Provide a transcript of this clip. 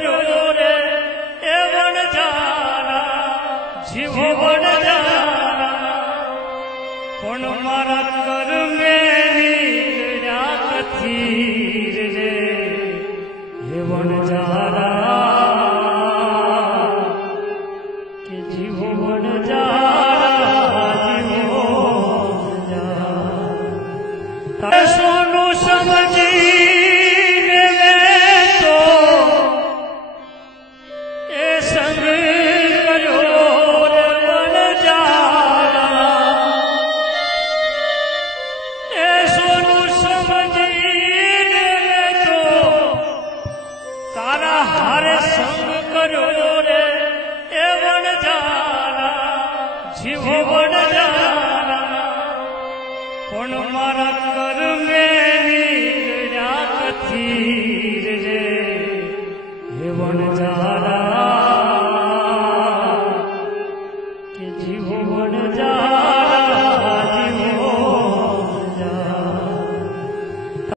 કર્યો રે એ વણજારા જીવો વણજારા પણ મારા કર્મે નીકળ્યા કથીર રે હે વણજારા કે જીવો વણજારા જીવો વણજારા સોનું સમજી તો એ સંગ કર્યો રે વણજારા એ સોનું સમજી તો તારા હારે સંગ કર્યો રે એ વણજારા જીવો વણજારા પણ મારા કર્મે નીકળ્યા કથીર રે હે વણજારા